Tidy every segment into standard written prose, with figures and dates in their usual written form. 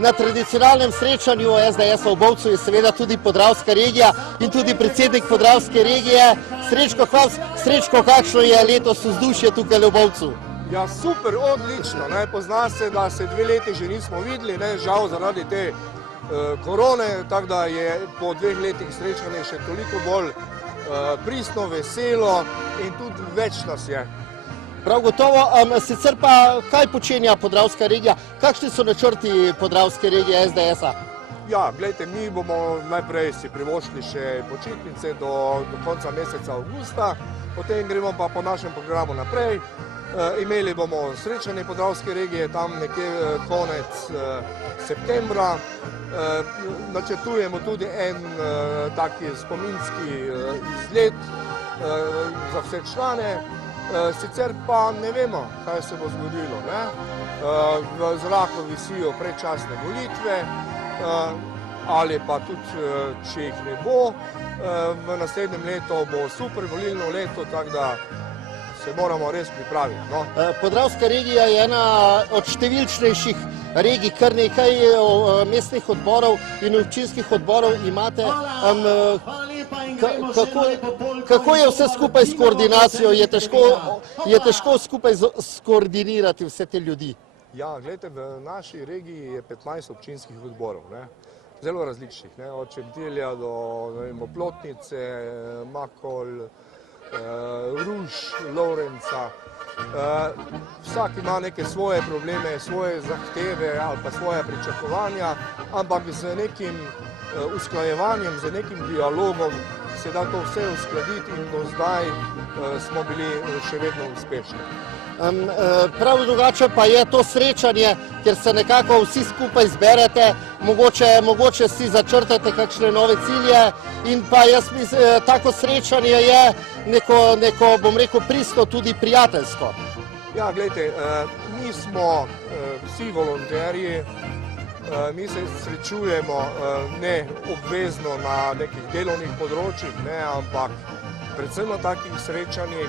Na tradicionalnem srečanju SDS-a v Bovcu je seveda tudi Podravska regija in tudi predsednik Podravske regije. Srečko, kakšno je letos vzdušje tukaj v Bovcu? Ja, super, odlično. Pozna se, da se 2 leti že nismo videli, žal zaradi te korone, tako da je po 2 letih srečanje še toliko bolj pristno, veselo in tudi več nas je. Prav gotovo, sicer pa kaj počenja Podravska regija? Kakšni so načrti Podravske regije SDS-a? Ja, gledajte, mi bomo najprej si privoščili še počitnice do konca meseca avgusta, potem gremo pa po našem programu naprej. Imeli bomo srečanje Podravske regije tam nekje konec septembra. Načrtujemo tudi en taki spominski izlet za vse člane. Sicer pa ne vemo, kaj se bo zgodilo. V zraku visijo predčasne volitve, ali pa tudi, če jih ne bo. V naslednjem letu bo super volilno leto, tako da se moramo res pripraviti. Podravska regija je ena od številčnejših regij, kar nekaj mestnih odborov in občinskih odborov imate. Kako je vse skupaj s koordinacijo? Je težko skupaj skoordinirati vse te ljudi? Ja, gledajte, v naši regiji je 15 občinskih odborov, zelo različnih, od Šentilja do Oplotnice, Makol, Ruž, Lovrenca. Vsak ima neke svoje probleme, svoje zahteve ali pa svoje pričakovanja, ampak z nekim usklajevanjem, z nekim dialogom se da to vse uskladiti in do zdaj smo bili še vedno uspešni. Prav drugače pa je to srečanje, ker se nekako vsi skupaj zberete, mogoče si začrtate kakšne nove cilje in pa jaz mislim, tako srečanje je neko, bom rekel, pristno tudi prijateljsko. Ja, gledajte, mi smo vsi volonterji, mi se srečujemo ne obvezno na nekih delovnih področjih, ampak predvsem na takih srečanjih.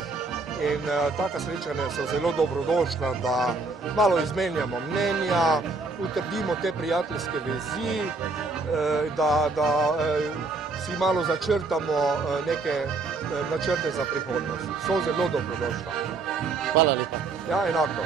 In taka srečanja so zelo dobrodošla, da malo izmenjamo mnenja, utrdimo te prijateljske vezi, da si malo začrtamo neke načrte za prihodnost. So zelo dobrodošla. Hvala lepa. Ja, enako.